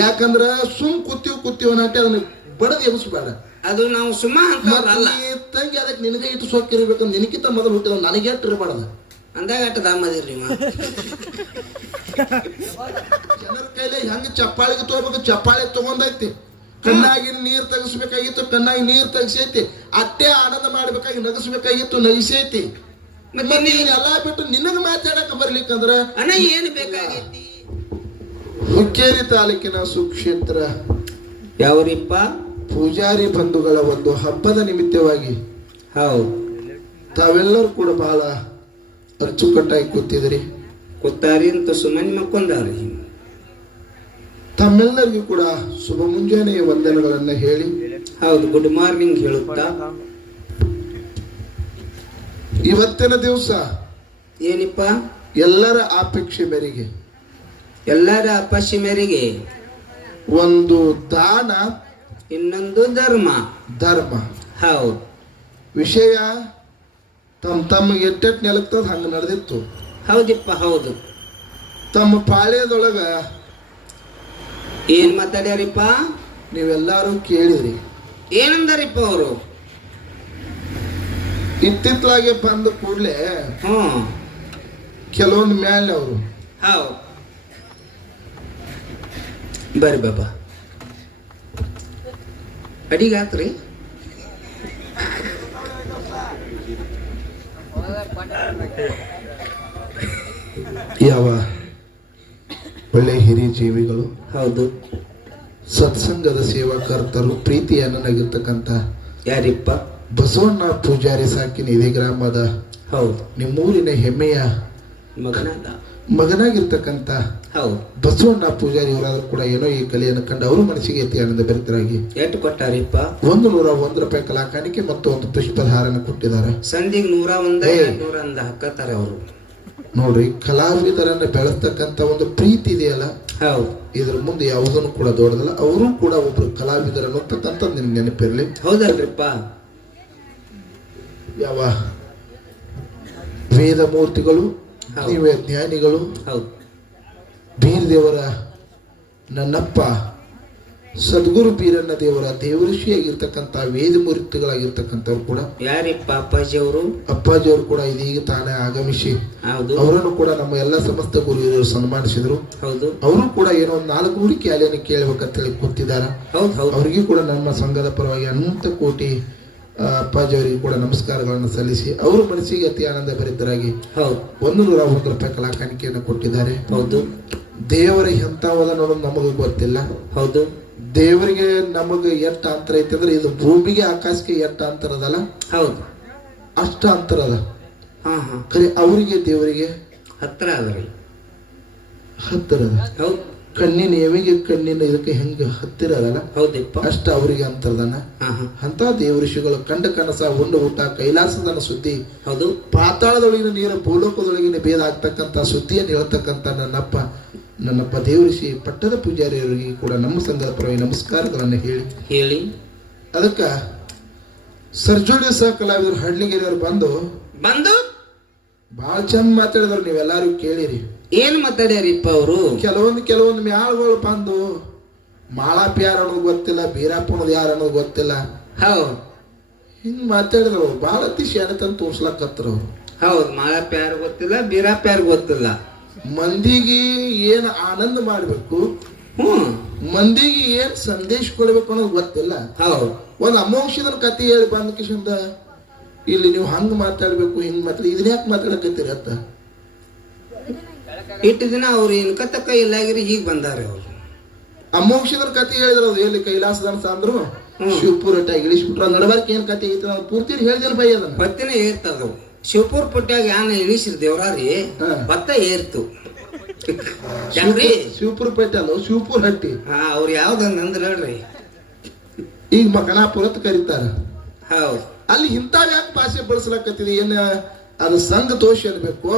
ಯಾಕಂದ್ರ ಸುಮ್ ಕೂತೀವ್ ನಾಟಿ ಅದನ್ನ ಬಡದ್ ಎಬ್ಸ್ಬೇಡ. ಅದು ನಾವು ಸುಮ್ಮ ಅಂತಲ್ಲ ತಂಗಿ ಅದಕ್ಕೆ ನಿನಗೆ ಇಟ್ಟು ಸೋಕಿರ್ಬೇಕಂತ ನಿನಕಿಂತ ಮೊದಲು ಹುಟ್ಟಿದ ನನಗೆ ಎಷ್ಟು ಇರಬಾರ್ದ ಅಂದಾಗ ಅಟ್ಟ ದಾಮದಿರ್ರಿ ಜನರ ಕೈಲಿ ಹೆಂಗ ಚಪ್ಪಾಳಿಗೆ ತಗೋಬೇಕು ಚಪ್ಪಾಳಿ ತಗೊಂಡೈತಿ. ಕಣ್ಣಾಗಿ ನೀರ್ ತೆಗಿಸ್ಬೇಕಾಗಿತ್ತು ಕಣ್ಣಾಗಿ ನೀರ್ ತೆಗಿಸೈತಿ. ಅಟ್ಟೆ ಆನಂದ ಮಾಡ್ಬೇಕಾಗಿ ನಗಿಸ್ಬೇಕಾಗಿತ್ತು ನಗಿಸೈತಿ. ಮತ್ತೆ ನೀನ್ ಎಲ್ಲಾ ಬಿಟ್ಟು ನಿನಗ ಮಾತಾಡಕ ಬರ್ಲಿಕ್ಕಂದ್ರ ಅಣ್ಣ ಏನ್ ಬೇಕಾಗೈತಿ? ಹುಕ್ಕೇರಿ ತಾಲೂಕಿನ ಸುಕ್ಷೇತ್ರ ಯಾವ್ರಿಪ್ಪ? ಪೂಜಾರಿ ಬಂಧುಗಳ ಒಂದು ಹಬ್ಬದ ನಿಮಿತ್ತವಾಗಿ ಹೌದು ತಾವೆಲ್ಲರೂ ಕೂಡ ಬಹಳ ಅಚ್ಚುಕಟ್ಟಾಗಿ ಕೂತಿದ್ರಿ. ಕೂತಾರಿ ಅಂತ ಸುಮ್ಮನೆ ಮಕ್ಕೊಂಡಾರಿ. ತಮ್ಮೆಲ್ಲರಿಗೂ ಕೂಡ ಶುಭ ಮುಂಜಾನೆಯ ವಂದನೆಗಳನ್ನ ಹೇಳಿ ಹೌದು ಗುಡ್ ಮಾರ್ನಿಂಗ್ ಹೇಳುತ್ತಾ ಇವತ್ತಿನ ದಿವಸ ಏನಿಪ್ಪ ಎಲ್ಲರ ಅಪೇಕ್ಷೆ ಮೇರೆಗೆ ಎಲ್ಲರ ಅಪೇಕ್ಷೆ ಮೇರೆಗೆ ಒಂದು ದಾನ ಇನ್ನೊಂದು ಧರ್ಮ ಧರ್ಮ ಹೌದು ವಿಷಯ ತಮ್ಗೆ ಎಟ್ಟೆಟ್ ನೆಲಕ್ತದ ಹಂಗ ನಡೆದಿತ್ತು. ಹೌದಿಪ್ಪ ಹೌದು. ತಮ್ಮ ಪಾಳ್ಯದೊಳಗ ಏನ್ ಮಾತಾಡ್ಯಾರಿಪ್ಪ? ನೀವೆಲ್ಲಾರು ಕೇಳಿದ್ರಿ. ಏನಂದಾರಿಪ್ಪ ಅವರು? ಇತ್ತಿತ್ತಲಾಗೆ ಬಂದ ಕೂಡ್ಲೆ ಕೆಲವೊಂದು ಮ್ಯಾಲೆ ಅವರು ಹೌದು ಬರ್ರಿ ಬಾಬಾ ಅಡಿಗಾತ್ರಿ ಯಾವ ಒಳ್ಳೆ ಹಿರಿಯ ಜೀವಿಗಳು ಹೌದು ಸತ್ಸಂಗದ ಸೇವಾಕರ್ತರು ಪ್ರೀತಿಯನ್ನು ನಗಿರ್ತಕ್ಕಂಥ ಯಾರಿಪ್ಪ? ಬಸವಣ್ಣ ಪೂಜಾರಿ ಸಾಕಿನ ಇದೇ ಗ್ರಾಮದ ಹೌದು ನಿಮ್ಮೂರಿನ ಹೆಮ್ಮೆಯ ಮಗನಾಗಿರ್ತಕ್ಕಂಥ ಹೌದು ಬಸವಣ್ಣ ಪೂಜಾರಿ ಅವರಾದ್ರೂ ಕೂಡ ಏನೋ ಈ ಕಲೆಯನ್ನು ಕಂಡು ಅವರು ಮನಸ್ಸಿಗೆ ಅತಿ ಆನಂದ ಭರಿತರಾಗಿ ಎಷ್ಟು ಕೊಟ್ಟಾರಿಪ್ಪ? ₹101 ಕಲಾ ಕಾಣಿಕೆ ಮತ್ತು ಒಂದು ಪುಷ್ಪಧಾರನ ಕೊಟ್ಟಿದ್ದಾರೆ. ಸಂಧಿಗೆ 101 ಹಾಕತ್ತಾರೆ ಅವರು. ನೋಡ್ರಿ ಕಲಾವಿದರನ್ನ ಬೆಳೆಸ್ತಕ್ಕಂಥ ಒಂದು ಪ್ರೀತಿ ಇದೆಯಲ್ಲ ಹೌದು ಇದ್ರ ಮುಂದೆ ಯಾವುದನ್ನು ಕೂಡ ದೊಡ್ಡದಲ್ಲ. ಅವರು ಕೂಡ ಒಬ್ರು ಕಲಾವಿದರ ಅನ್ನತಕ್ಕಂಥ ನಿನ್ ನೆನಪಿರ್ಲಿ. ಹೌದಲ್ರಿಪ್ಪ? ಯಾವ ವೇದ ಮೂರ್ತಿಗಳು ನೀವೇ ಜ್ಞಾನಿಗಳು ಹೌದು ಬೀರದೇವರ ನನ್ನಪ್ಪ ಸದ್ಗುರು ಬೀರಣ್ಣ ದೇವರ ದೇವಋಷಿಯಾಗಿರ್ತಕ್ಕಂಥ ವೇದ ಮೂರ್ತಿಗಳಾಗಿರ್ತಕ್ಕಂಥವ್ರು ಕೂಡ ಯಾರಿಪ್ಪ? ಅಪ್ಪಾಜಿ ಅವರು. ಅಪ್ಪಾಜಿ ಅವರು ಕೂಡ ಇದೀಗ ತಾನೇ ಆಗಮಿಸಿ ಅವರನ್ನು ಕೂಡ ನಮ್ಮ ಎಲ್ಲ ಸಮಸ್ತ ಗುರು ಹಿರಿಯರು ಸನ್ಮಾನಿಸಿದ್ರು. ಹೌದು ಅವರು ಕೂಡ ಏನೋ ಒಂದು 4 ನುಡಿ ಕ್ಯಾಲಿಯನ್ನು ಕೇಳಬೇಕಂತ ಹೇಳಿ ಕೂತಿದ್ದಾರೆ. ಅವರಿಗೂ ಕೂಡ ನಮ್ಮ ಸಂಘದ ಪರವಾಗಿ ಅನಂತ ಕೋಟಿ ಅಪ್ಪಾಜಿ ಅವರಿಗೆ ಕೂಡ ನಮಸ್ಕಾರಗಳನ್ನು ಸಲ್ಲಿಸಿ ಅವರು ಮನಸ್ಸಿಗೆ ಅತಿ ಆನಂದ ಭರಿತರಾಗಿ ₹101 ಕಲಾ ಕಾಣಿಕೆಯನ್ನು ಕೊಟ್ಟಿದ್ದಾರೆ. ಹೌದು ದೇವರ ಎಂತವದ ಅನ್ನೋದು ನಮಗೆ ಗೊತ್ತಿಲ್ಲ. ಹೌದು ದೇವರಿಗೆ ನಮಗೆ ಎಷ್ಟು ಅಂತರ ಐತೆ ಅಂದ್ರೆ ಇದು ಭೂಮಿಗೆ ಆಕಾಶಕ್ಕೆ ಎಷ್ಟು ಅಂತರ ಅದಲ್ಲ ಹೌದು ಅಷ್ಟ ಅಂತರ ಅದ. ಖರೆ ಅವರಿಗೆ ದೇವರಿಗೆ ಹತ್ರ ಅದ್ರಿ ಹತ್ತಿರ ಅದ. ಹೌದು ಕಣ್ಣಿನ ಎವಿಗೆ ಕಣ್ಣಿನ ಇದಕ್ಕೆ ಹೆಂಗ ಹತ್ತಿರ ಅದಲ್ಲ ಹೌದಪ್ಪ ಅಷ್ಟ ಅವರಿಗೆ ಅಂತರದನ. ಅಂತ ದೇವಋಷಿಗಳು ಕಂಡ ಕನಸ ಉಂಡು ಊಟ ಕೈಲಾಸದನ ಸುದ್ದಿ ಹೌದು ಪಾತಾಳದೊಳಗಿನ ನೀರು ಭೂಲೋಕದೊಳಗಿನ ಭೇದ ಆಗ್ತಕ್ಕಂಥ ಸುದ್ದಿಯನ್ನು ಹೇಳ್ತಕ್ಕಂಥ ನನ್ನಪ್ಪ ದೇವಋಷಿ ಪಟ್ಟದ ಪೂಜಾರಿಯವರಿಗೆ ಕೂಡ ನಮ್ಮ ಸಂಘದ ಪರವಾಗಿ ನಮಸ್ಕಾರಗಳನ್ನು ಹೇಳಿ ಅದಕ್ಕ ಸರ್ಜೋಡಿ ಸಹ ಕಲಾವಿದರು ಹಳ್ಳಿಗೆರೆಯವರು ಬಂದು ಬಹಳ ಚಂದ ಮಾತಾಡಿದ್ರು. ನೀವೆಲ್ಲಾರು ಕೇಳಿರಿ. ಏನ್ ಮಾತಾಡ್ಯಾರಿಪ್ಪ ಅವರು? ಕೆಲವೊಂದು ಮ್ಯಾಳ್ಗಳು ಬಂದು ಮಾಳಪ್ಪ ಯಾರು ಅನ್ನೋದು ಗೊತ್ತಿಲ್ಲ, ಬೀರಪ್ಪ ಅನ್ನೋದು ಯಾರು ಅನ್ನೋದು ಗೊತ್ತಿಲ್ಲ, ಹೌದು ಹಿಂಗ್ ಮಾತಾಡಿದ್ರು. ಅವ್ರು ಬಹಳ ಅತಿಶಯತಂತ ತೋರ್ಸ್ಲಕತ್ರ ಅವ್ರು. ಹೌದು ಮಾಳಪ್ಪ ಯಾರು ಗೊತ್ತಿಲ್ಲ, ಬೀರಪ್ಪ ಯಾರು ಗೊತ್ತಿಲ್ಲ. ಮಂದಿಗೆ ಏನ್ ಆನಂದ ಮಾಡ್ಬೇಕು, ಮಂದಿಗೆ ಏನ್ ಸಂದೇಶ ಕೊಡ್ಬೇಕು ಅನ್ನೋದು ಗೊತ್ತಿಲ್ಲ. ಹೌದು ಒಂದ್ ಅಮೋಕ್ಷದ ಕತೆ ಹೇಳಿ ಬಂದ ಕಿಶಿಂದ ಇಲ್ಲಿ ನೀವು ಹಂಗ ಮಾತಾಡ್ಬೇಕು ಹಿಂಗ್ ಮಾತಾಡಿ ಇದನ್ನ ಯಾಕೆ ಮಾತಾಡಕತ್ತೀರಿ ಅಂತ ಇಟ್ಟು ದಿನ ಅವ್ರು ಇನ್ಕತಕ್ಕ ಇಲ್ಲಾಗಿರಿ ಹೀಗ್ ಬಂದಾರೆ ಅವ್ರು. ಅಮೋಕ್ಷದ ಕತೆ ಹೇಳಿದ್ರು. ಅದು ಎಲ್ಲಿ ಕೈಲಾಸದಾನ ಅಂದ್ರು ಶಿವಪುರ ಇಳಿಸ್ಬಿಟ್ರು. ನಡಬಾರ್ಕ ಏನ್ ಕತೆ ಐತಿ ಪೂರ್ತಿ ಹೇಳಿದೇನು ಬೈ ಅದನ್ನ ಬತ್ತಿನ ಏರ್ತದ. ಶಿವಪುರ ಪುಟ್ಟ್ಯಾಗ ಯಾನ ಇಳಿಸಿರ್ ದೇವ್ರಾರಿ ಭತ್ತ ಏರ್ತು. ಶಿವಪುರ ಪೇಟೆ ಅಲ್ಲ ಶಿವಪುರ ಹಟ್ಟಿ. ಅವ್ರು ಯಾವ್ದಂದ್ರ ಹೇಳ್ರಿ ಈಗ ಮಕನಾಪುರತ್ ಕರೀತಾರ. ಹೌದು ಅಲ್ಲಿ ಇಂಥವ್ ಯಾಕೆ ಭಾಷೆ ಬಳಸ್ಲಕತ್ತಿದೆ? ಏನ ಅದು ಸಂಘ ದೋಷ ಅನ್ಬೇಕು,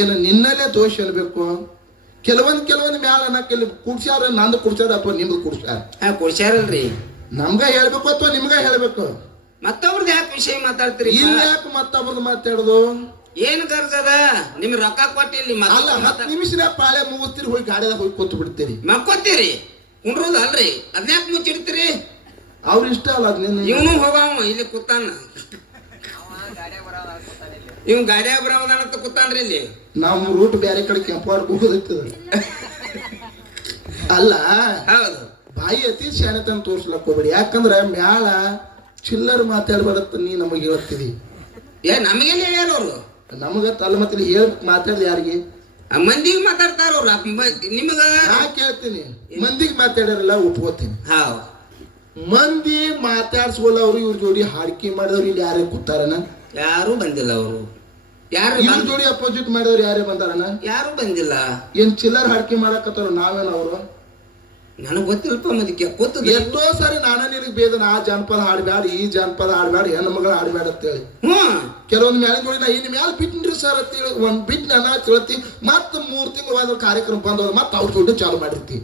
ಏನು ನಿನ್ನಲ್ಲೇ ದೋಷ ಅನ್ಬೇಕು? ಕೆಲವೊಂದ್ ಮ್ಯಾಲ ಅನ್ನಕ್ಕೆ ಕುಡ್ಸ್ಯಾರ, ನಂದು ಕುಡ್ಸ್ಯಾರ ಅಥವಾ ನಿಮ್ದು ಕುಡ್ಸ್ಯಾರ? ಕುಡ್ಸ್ಯಾರಲ್ರಿ. ನಮ್ಗ ಹೇಳ್ಬೇಕು ಅಥವಾ ನಿಮ್ಗ ಹೇಳ್ಬೇಕು? ಮತ್ತೊಬ್ರದ್ದು ಯಾಕೆ ವಿಷಯ ಮಾತಾಡ್ತೀರಿ? ಇಲ್ಲ ಯಾಕೆ ಮತ್ತೊಬ್ರದ್ದು ಮಾತಾಡುದು? ಏನ್ ಕರ್ಸದ? ನಿಮ್ ರೊಕ್ಕ ಕೊಟ್ಟಿಲ್ಲಿ 10 ನಿಮಿಷ ಪಾಳೆ ಮುಗಿಸ್ತೀರಿ, ಹೋಗಿ ಗಾಡಿದಾಗ ಹೋಗಿ ಕೂತು ಬಿಡ್ತೀರಿ, ಮಕ್ಕೋತೀರಿ. ಕುಂಡ್ರೋದು ಅಲ್ರಿ ಅದ್ಯಾಕ್ ಮುಚ್ಚಿಡ್ತೀರಿ ಅವ್ರ ಇಷ್ಟ ಅಲ್ಲ ಅದ್ ನಿನ್ನ ಇವನು ಹೋಗವ ಇಲ್ಲಿ ಕೂತಾನ ಇವ್ ಗಾಡಿಯಾಗ ಬರೋದಾನಂತ ಕೂತಾನ್ರಿ ಇಲ್ಲಿ ನಮ್ಮ ರೂಟ್ ಬೇರೆ ಕಡೆ ಕೆಂಪಾಡ್ ಹೋಗೋದೈತದ ಅಲ್ಲ ಹೌದು ಬಾಯಿ ಅತಿ ಶಾಣೆತನ ತೋರ್ಸ್ಲಕ್ ಹೋಗ್ಬೇಡಿ ಯಾಕಂದ್ರ ಮ್ಯಾಲ ಚಿಲ್ಲರ್ ಮಾತಾಡ್ಬೇಡತ್ತ ನೀ ನಮಗೆ ಹೇಳ್ತಿದಿ ನಮಗೆಲ್ಲ ಹೇಳ್ಯಾರ ಅವ್ರು ನಮಗ ತಲೆ ಮತ್ತೆ ಹೇಳ್ ಮಾತಾಡ್ದ ಯಾರಿಗೆ ಮಂದಿಗೆ ಮಾತಾಡ್ತಾರ ಅವ್ರು ನಿಮಗ ನಾ ಕೇಳ್ತೀನಿ ಮಂದಿಗೆ ಮಾತಾಡ್ಯಾರಲ್ಲ ಒಪ್ಕೋತೀನಿ ಹೌದು ಮಂದಿ ಮಾತಾಡ್ಸ್ಕೊಲ್ಲ ಅವ್ರು ಇವ್ರ ಜೋಡಿ ಹಾಡಿಕೆ ಮಾಡಿದವ್ರು ಇಲ್ಲಿ ಯಾರೇ ಕೂತಾರನ ಯಾರು ಬಂದಿಲ್ಲ ಅವರು ಯಾರು ಇವ್ರ ಜೋಡಿ ಅಪೋಸಿಟ್ ಮಾಡಿದವ್ರು ಯಾರೇ ಬಂದಾರನ ಯಾರು ಬಂದಿಲ್ಲ ಏನ್ ಚಿಲ್ಲರ್ ಹಾಡಿಕೆ ಮಾಡಕತ್ತಾರ ನಾವೇನ ಅವ್ರು ನನಗ್ ಗೊತ್ತಿಲ್ಪ ಮದಕ್ಕೆ ಗೊತ್ತದ ಎಷ್ಟೋ ಸಾರಿ ನಾನ ನಿನಗ್ ಬೇದನ ಆ ಜಾನಪದ ಹಾಡ್ಬ್ಯಾಡ ಈ ಜಾನಪದ ಹಾಡ್ಬ್ಯಾಡ ಹೆಣ್ಣು ಮಗಳ ಹಾಡ್ಬ್ಯಾಡ ಅಂತೇಳಿ ಕೆಲವೊಂದ್ ಮ್ಯಾಲ ಜೋಡಿ ನಾ ಇನ್ ಮ್ಯಾಲ ಬಿಟ್ನ್ರಿ ಸರ್ ಅಂತೇಳಿ ಒಂದ್ ಬಿಟ್ ನನ್ನ ತಿಳ್ತಿ ಮತ್ತ 3 ತಿಂಗಳು ಕಾರ್ಯಕ್ರಮ ಬಂದವ್ರು ಮತ್ತ ಅವ್ರ ಜೋಡಿ ಚಾಲು ಮಾಡಿರ್ತಿ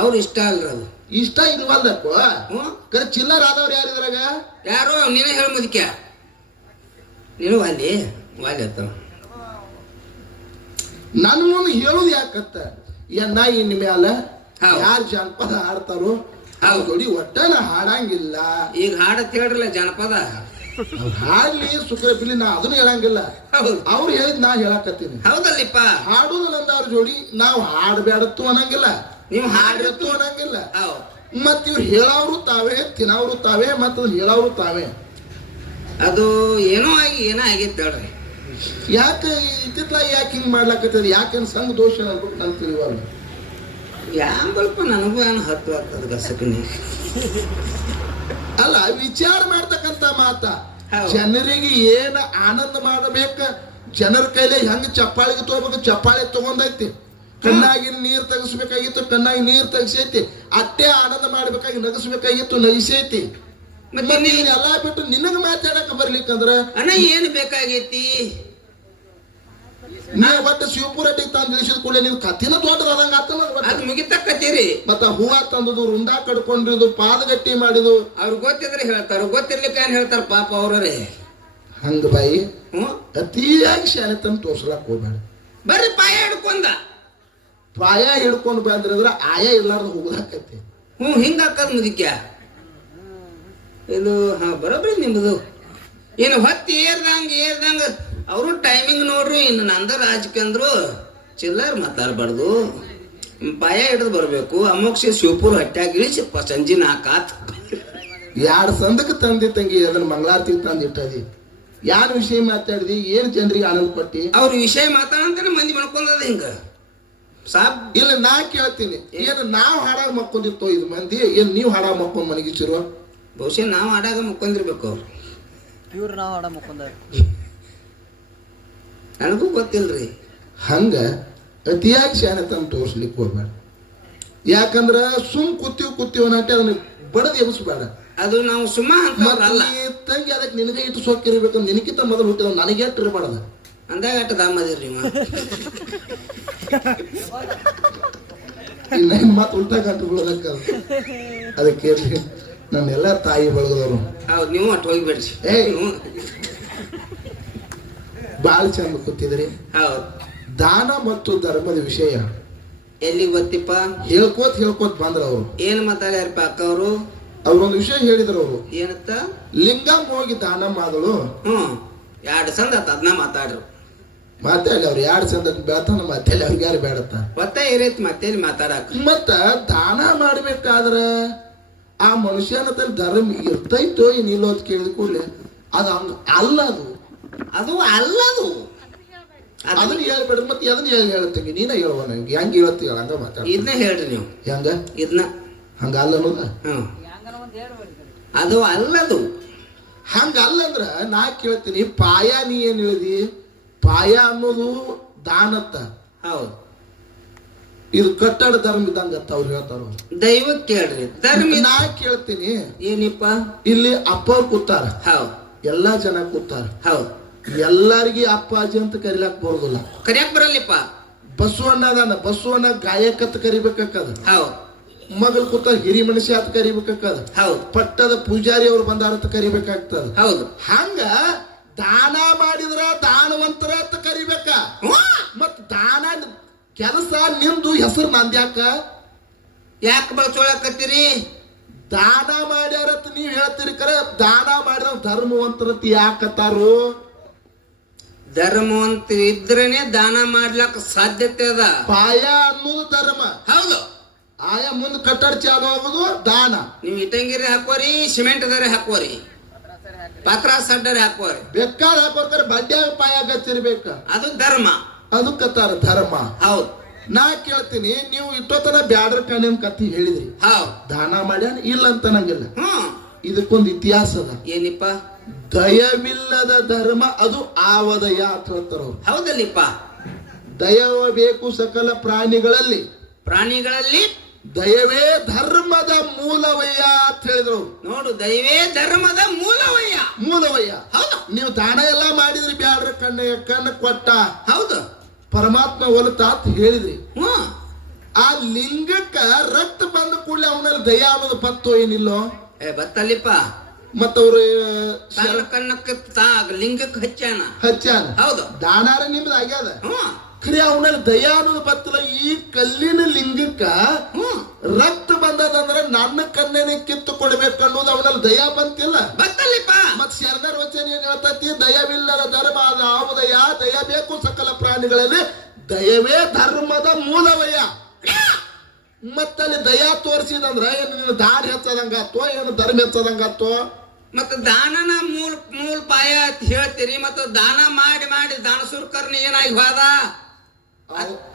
ಅವ್ರು ಇಷ್ಟ ಅಲ್ರ ಅದು ಇಷ್ಟ ಇಲ್ವಲ್ದಪ್ಪ ಕರೆ ಚಿಲ್ಲರ್ ಆದವ್ರು ಯಾರು ಇದ್ರಾಗ ಯಾರು ನೀನೇ ಹೇಳ ಮುದಕ್ಕೆ ನೀನು ವಾಲಿ ಅಂತ ನನ್ ಮುಂದೆ ಹೇಳುದು ಯಾಕತ್ತ ನಾ ಇನ್ ಮ್ಯಾಲ ಯಾರು ಜಾನಪದ ಹಾಡ್ತಾರೋ ಅವ್ರ ಜೋಡಿ ಒಟ್ಟನ ಹಾಡಂಗಿಲ್ಲ ಈಗ ಹಾಡತ್ ಹೇಳ್ರಲ್ಲ ಜಾನಪದ ಹಾಡ್ಲಿ ಸುಖ ಬಿಲಿ ನಾ ಅದನ್ನ ಹೇಳಂಗಿಲ್ಲ ಅವ್ರು ಹೇಳಿದ್ ನಾ ಹೇಳಕತ್ತೀನಿ ಹೌದಲ್ಲಿಪ್ಪ ಹಾಡುದಲ್ಲ ಅವ್ರ ಜೋಡಿ ನಾವು ಹಾಡ್ಬ್ಯಾಡತ್ತು ಅನ್ನಂಗಿಲ್ಲ ನೀವು ಹಾಡಿರತ್ತು ಅನ್ನಂಗಿಲ್ಲ ಮತ್ ಇವ್ರು ಹೇಳವ್ರು ತಾವೇ ತಿನ್ನವ್ರು ತಾವೇ ಮತ್ತ ಹೇಳವ್ರು ತಾವೇ ಅದು ಏನೋ ಆಗೈತೆ ಹೇಳ್ರಿ ಯಾಕೆ ಇತ್ತಿತ್ಲಾಗಿ ಯಾಕೆ ಹಿಂಗ್ ಮಾಡ್ಲಾಕತ್ತದ ಯಾಕೇನ್ ಸಂಘ ದೋಷ ಅನ್ಬಿಟ್ಟು ನನ್ ತಿಳಿವಲ್ಲ ಯಾಂಬಲ್ಪ ನನಗೂ ಏನು ಹತ್ತು ಆಗ್ತದ ಗಸಕನಿ ಅಲ್ಲ ವಿಚಾರ ಮಾಡ್ತಕ್ಕಂತ ಮಾತ ಜನರಿಗೆ ಏನ ಆನಂದ ಮಾಡಬೇಕ ಜನರ ಕೈಲಿ ಹೆಂಗ್ ಚಪ್ಪಾಳಿಗೆ ತಗೋಬೇಕು ಚಪ್ಪಾಳಿ ತಗೊಂಡೈತಿ ಕಣ್ಣಾಗಿನ ನೀರ್ ತೆಗಿಸ್ಬೇಕಾಗಿತ್ತು ಕಣ್ಣಾಗಿ ನೀರ್ ತೆಗಿಸೈತಿ ಅಟ್ಟೆ ಆನಂದ ಮಾಡ್ಬೇಕಾಗಿ ನಗಿಸ್ಬೇಕಾಗಿತ್ತು ನಗಿಸೈತಿ ಎಲ್ಲಾ ಬಿಟ್ಟು ನಿನಗ ಮಾತಾಡಕ ಬರ್ಲಿಕ್ಕಂದ್ರ ಅಣ್ಣ ಏನ್ ಬೇಕಾಗೈತಿ ನೀ ಒಟ್ಟು ಶಿವಪುರ ತಂದು ಇಳಿಸಿದ ಕೂಡಲೇ ನೀವು ಕತ್ತಿನ ದೊಡ್ಡದಾದಂಗ ಅದು ಮುಗಿತಕ್ಕತ್ತೀರಿ ಮತ್ತ ಹೂವ ತಂದದು ರುಂಡ ಕಡ್ಕೊಂಡಿದ್ದು ಪಾದಗಟ್ಟಿ ಮಾಡಿದು ಅವ್ರು ಗೊತ್ತಿದ್ರೆ ಹೇಳ್ತಾರ ಗೊತ್ತಿರ್ಲಿಕ್ಕೆ ಏನ್ ಹೇಳ್ತಾರ ಪಾಪ ಅವ್ರೇ ಹಂಗ ಬಾಯಿ ಅತಿಯಾಗಿ ಶಾಣೆತನ ತೋರ್ಸ್ಲಾಕ್ ಹೋಗ್ಬೇಡ ಬರ್ರಿ ಪಾಯ ಹಿಡ್ಕೊಂಡ ಪಾಯ ಹಿಡ್ಕೊಂಡು ಬಂದ್ರಂದ್ರ ಆಯ ಇಲ್ಲಾರ್ದು ಹೋಗುದಾಕೈತಿ ಹಿಂಗ ಹಾಕದ್ ಮುದಿಕ್ಯ ಇದು ಬರೋಬ್ರಿ ನಿಮ್ದು ಇನ್ನು ಹೊತ್ತಿ ಏರ್ದಂಗ ಅವರು ಟೈಮಿಂಗ್ ನೋಡ್ರಿ ಇನ್ನು ನಂದ ರಾಜಕೀಯಂದ್ರು ಚಿಲ್ಲರ್ ಮಾತಾಡ್ಬಾರ್ದು ಪಾಯ ಹಿಡಿದು ಬರ್ಬೇಕು ಅಮೋಕ್ಷ ಶಿವಪುರ ಹಟ್ಟ್ಯಾಗ ಇಳಿಸಿ ಸಂಜೆ 4 ಆತ್ 2 ಸಂದಕ್ಕೆ ತಂದಿ ತಂಗಿ ಅದನ್ನ ಮಂಗಳಾರತಿ ತಂದಿಟ್ಟದಿ ಯಾರ ವಿಷಯ ಮಾತಾಡಿದಿ ಏನ್ ಜನರಿಗೆ ಆನಂದ ಕೊಟ್ಟಿ ಅವ್ರ ವಿಷಯ ಮಾತಾಡಂತಾನೆ ಮಂದಿ ಮಾಡ್ಕೊಂಡದ ಹಿಂಗ ಸಾಬ್ ಇಲ್ಲ ನಾ ಕೇಳ್ತೀನಿ ಏನ್ ನಾವ್ ಹಾಡಾಗ ಮಕ್ಕೊಂಡಿರ್ತೋ ಇದು ಮಂದಿ ಏನ್ ನೀವ್ ಹಾಡಾಗ ಮಕ್ಕೊಂಡ್ ಮನಗಿಸಿರೋ ಬಹುಶಃ ನಾವ್ ಹಾಡಾಗ ಮಕ್ಕೊಂದಿರ್ಬೇಕು ಅವ್ರು ಇವ್ರು ನಾವ್ ಹಾಡ ಮಕ್ಕೊಂಡ ನನಗೂ ಗೊತ್ತಿಲ್ರಿ ಹಂಗ ಅತಿಯಾಗಿ ಶಾಣೆತನ ತೋರ್ಸ್ಲಿಕ್ಕೆ ಹೋಗ್ಬೇಡ ಯಾಕಂದ್ರ ಸುಮ್ ಕೂತೀವ್ ನಾಟಿ ಅದನ್ನ ಬಡದ್ ಎಬ್ಸ್ಬೇಡ ಅದು ನಾವು ಸುಮ್ಮ ಅಲ್ಲ ತಂಗಿ ಅದಕ್ಕೆ ನಿನಗೆ ಇಟ್ಟು ಸೋಕಿರ್ಬೇಕಂದ್ರೆ ನಿನಕಿಂತ ಮೊದಲು ಹುಟ್ಟಿದ ನನಗೆ ಎಷ್ಟು ಇರಬಾರ್ದ ಅಂದಾಗ ಅಟ್ಟ ದಾಮದಿರ್ರಿ ಇನ್ನ ಮಾತು ಉಲ್ಟಾ ಗಂಟು ಬಿಡೋದಕ್ಕ ಅದಕ್ಕೆ ನನ್ನೆಲ್ಲ ತಾಯಿ ಬಳಗದವರು ಹೌದು ನೀವು ಅಟ್ ಹೋಗಿಬೇಡ್ರಿ ಬಾಳ ಚಂದ ಕೂತಿದ್ರಿ ಹೌದು ದಾನ ಮತ್ತು ಧರ್ಮದ ವಿಷಯ ಎಲ್ಲಿ ಗೊತ್ತಿಪ್ಪ ಹೇಳ್ಕೋತ್ ಬಂದ್ರ ಅವ್ರು ಏನ್ ಮಾತಾಡ್ಯಾರಪ್ಪ ಅಕ್ಕ ಅವರು ಅವ್ರೊಂದು ವಿಷಯ ಹೇಳಿದ್ರು ಅವರು ಏನತ್ತ ಲಿಂಗಮ್ಮ ಹೋಗಿ ದಾನ ಮಾಡಲು 2 ಸಂದ ಅದನ್ನ ಮಾತಾಡ್ರು ಮಾತಾಡಿ ಅವ್ರು 2 ಸಂದ ಬೆಳತನ ಮಾತಾಡಿ ಅವ್ರಿಗೆ ಯಾರು ಬೇಡತ್ತ ಒತ್ತ ಏರೈತಿ ಮತ್ತೆ ಮಾತಾಡಕ್ ಮತ್ತ ದಾನ ಮಾಡ್ಬೇಕಾದ್ರ ಆ ಮನುಷ್ಯನದಲ್ಲಿ ಧರ್ಮ ಇರ್ತೈತೋ ಏನಿಲ್ಲೋ ಅಂತ ಕೇಳಿದ ಕೂಡಲೇ ಅದು ಹಂಗ ಅಲ್ಲ ಅದು ಅಲ್ಲದು ಅದನ್ನ ಹೇಳ್ಬೇಡ ಮತ್ತೆ ಅದನ್ನ ಹೇಳ್ತಂಗಿ ನೀನ ಹೇಳುವ ನಂಗೆ ಹೆಂಗ್ ಹೇಳ್ತೀವಿ ಹಂಗ ಮಾತಾಡ ಇದನ್ನ ಹೇಳ್ರಿ ನೀವು ಹೆಂಗ ಇದನ್ನ ಹಂಗ ಅಲ್ಲ ಅನ್ನೋದ ಅದು ಅಲ್ಲದು ಹಂಗ ಅಲ್ಲಂದ್ರ ನಾ ಕೇಳ್ತೀನಿ ಪಾಯ ನೀ ಏನ್ ಹೇಳಿದಿ ಪಾಯ ಅನ್ನೋದು ದಾನತ್ತ ಹೌದು ಇದು ಕಟ್ಟಡ ಧರ್ಮ ಇದ್ದಂಗತ್ತ ಅವ್ರು ಹೇಳ್ತಾರ ದೈವ ಕೇಳ್ರಿ ಧರ್ಮ ನಾ ಕೇಳ್ತೀನಿ ಏನಿಪ್ಪ ಇಲ್ಲಿ ಅಪ್ಪವ್ರು ಕೂತಾರ ಹೌದು ಎಲ್ಲಾ ಜನ ಕೂತಾರ ಹೌದು ಎಲ್ಲಾರ್ಗಿ ಅಪ್ಪಾಜಿ ಅಂತ ಕರಿಲಾಕ್ ಬರೋದಿಲ್ಲ ಕರಿಯಾಕ್ ಬರಲ್ಲಿಪ್ಪ ಬಸವಣ್ಣ ಅದಾನ ಬಸವಣ್ಣ ಗಾಯಕತ್ ಕರಿಬೇಕಾಕದ ಹೌದು ಮಗಲ್ ಕೂತ ಹಿರಿ ಮನುಷ್ಯ ಅಂತ ಕರಿಬೇಕಾಕದ ಹೌದು ಪಟ್ಟದ ಪೂಜಾರಿ ಅವ್ರು ಬಂದಾರ ಅಂತ ಕರಿಬೇಕಾಗ್ತದ ಹೌದು ಹಂಗ ದಾನ ಮಾಡಿದ್ರ ದಾನವಂತರ ಅಂತ ಕರಿಬೇಕ ಮತ್ ದಾನ ಕೆಲಸ ನಿಮ್ದು ಹೆಸರು ನಂದ್ಯಾಕ ಯಾಕೆ ಬಳಸೋಳಕತ್ತೀರಿ? ದಾನ ಮಾಡ್ಯಾರತ್ ನೀವ್ ಹೇಳ್ತೀರಿ, ಕರೆ ದಾನ ಮಾಡಿದ ಧರ್ಮವಂತರತ್ ಯಾಕತ್ತಾರು? ಧರ್ಮವಂತ ಇದ್ರೇನೆ ದಾನ ಮಾಡ್ಲಕ್ಕ ಸಾಧ್ಯತೆ ಅದ. ಪಾಯ ಅನ್ನೋದು ಧರ್ಮ. ಹೌದು. ಆಯಾ ಮುಂದ್ ಕಟ್ಟಡ ಚಾಲು ಆಗೋದು ದಾನ. ನೀವು ಇಟಂಗಿರಿ ಹಾಕೋರಿ, ಸಿಮೆಂಟ್ ದರೆ ಹಾಕೋರಿ, ಪಾತ್ರ ಸಡ್ಡರೆ ಹಾಕೋರಿ, ಬೇಕಾದ ಹಾಕೋತಾರೆ. ಬಡ್ಡ್ಯಾಗ ಪಾಯ ಗಚ್ಚಿರ್ಬೇಕ, ಅದು ಧರ್ಮ. ಅದು ಕತ್ತಾರ ಧರ್ಮ. ಹೌದು. ನಾ ಕೇಳ್ತೀನಿ, ನೀವು ಇಷ್ಟೊತ್ತನ ಬ್ಯಾಡ್ರ ಕಣ್ಣಿನ ಕತ್ತಿ ಹೇಳಿದ್ರಿ, ಹೌದು. ದಾನ ಮಾಡ್ಯಾನ ಇಲ್ಲ ಅಂತ ನಂಗಿಲ್ಲ. ಹ್ಮ್. ಇದಕ್ಕೊಂದು ಇತಿಹಾಸ ಅದ. ಏನಿಪ್ಪ? ದಯವಿಲ್ಲದ ಧರ್ಮ ಅದು ಆವದಯ ಅಂತ ಹೇಳ್ತಾರ. ಹೌದಲ್ಲಿಪ್ಪ. ದಯವ ಬೇಕು ಸಕಲ ಪ್ರಾಣಿಗಳಲ್ಲಿ, ಪ್ರಾಣಿಗಳಲ್ಲಿ ದಯವೇ ಧರ್ಮದ ಮೂಲವಯ್ಯ ಅಂತ ಹೇಳಿದ್ರು. ನೋಡು, ದಯವೇ ಧರ್ಮದ ಮೂಲವಯ್ಯ. ಮೂಲವಯ್ಯ. ಹೌದು. ನೀವು ದಾನ ಎಲ್ಲಾ ಮಾಡಿದ್ರಿ, ಬ್ಯಾಡ್ರ ಕಣ್ಣು ಕೊಟ್ಟ, ಹೌದು, ಪರಮಾತ್ಮ ಒಲತ ಅಂತ ಹೇಳಿದ್ರಿ. ಹ್ಮ್. ಆ ಲಿಂಗಕ್ಕ ರಕ್ತ ಬಂದ ಕೂಡಲೇ ಅವನಲ್ಲಿ ದಯಾ ಅನ್ನೋದು ಪತ್ತು ಏನಿಲ್ಲೋ ಬತ್ತಲ್ಲಿಪ್ಪ. ಮತ್ತವ್ರು ಕಣ್ಣಕ್ಕೆ ಲಿಂಗಕ್ಕೆ ಹಚ್ಚಾನ. ಹೌದು. ದಾನಾರ ನಿಮ್ದು ಆಗ್ಯಾದ, ಹ್ಮ್. ಖರೆ ಅವನಲ್ಲಿ ದಯಾ ಅನ್ನೋದು ಬತ್ತಲ್ಲ. ಈ ಕಲ್ಲಿನ ಲಿಂಗಕ್ಕ ರಕ್ತ ಬಂದದಂದ್ರೆ ನನ್ನ ಕಣ್ಣನೆ ಕಿತ್ತು ಕೊಡ್ಬೇಕು ಅನ್ನೋದು ಅವನಲ್ಲಿ ದಯಾ ಬಂತಿಲ್ಲ. ಬತ್ತಲ್ಲಿಪ್ಪ. ಮತ್ ಶರಣರ ವಚನ ಏನ್ ಹೇಳ್ತತಿ? ದಯವಿಲ್ಲದ ಧರ್ಮ ಅದ ಆವುದಯ, ದಯ ಬೇಕು ಸಕಲ ಪ್ರಾಣಿಗಳಲ್ಲಿ, ದಯವೇ ಧರ್ಮದ ಮೂಲವಯ್ಯ. ಮತ್ತಲ್ಲಿ ದಯಾ ತೋರಿಸಿದಂದ್ರ ಏನು ನೀನು ದಾರಿ ಹೆಚ್ಚದಂಗಾತೋ, ಏನು ಧರ್ಮ ಹೆಚ್ಚದಂಗಾತೋ? ಮತ್ತ ದಾನನ ಮೂಲ ಪಾಯ ಅಂತ ಹೇಳ್ತೀರಿ, ಮತ್ತ ದಾನ ಮಾಡಿ ಮಾಡಿ ದಾನಸುರ ಕರ್ಣ ಏನಾಗಿ ಹೋದ?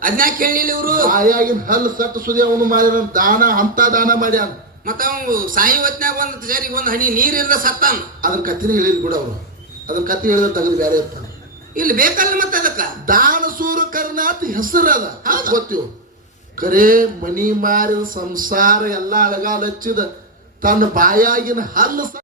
ಅದ್ನ ಕೇಳಿಲ್ಲ ಇವ್ರು. ಬಾಯಾಗಿನ ಹಲ್ಲು ಸಟ್ಟು ಸುದಿ ಅವನು ಮಾಡ್ಯಾನ ದಾನ, ಅಂತ ದಾನ ಮಾಡ್ಯಾನ. ಮತ್ತ ಅವ್ನು ಸಾಯಿ ಹೊತ್ನ್ಯಾಗ ಒಂದ್ ಸರಿಗೆ ಒಂದ್ ಹನಿ ನೀರಿಲ್ಲ ಸತ್ತಾನ. ಅದನ್ನ ಕತ್ತಿನ ಹೇಳಿಲ್ ಕೂಡ ಅವ್ರು. ಅದನ್ನ ಕತ್ತಿ ಹೇಳಿದ್ರೆ ತೆಗೆದು ಬೇರೆ ಇರ್ತಾನ. ಇಲ್ಲಿ ಬೇಕಲ್ಲ ಮತ್ತೆ ಅದಕ್ಕ ದಾನ ಸೂರ ಕರ್ಣ ಅಂತ ಹೆಸರು ಅದ, ಗೊತ್ತೀವ್. ಕರೆ ಮನಿ ಮಾರಿದ ಸಂಸಾರ ಎಲ್ಲ ಅಳಗಾಲ ಹಚ್ಚಿದ ತನ್ನ ಬಾಯಾಗಿನ ಹಲ್ಲು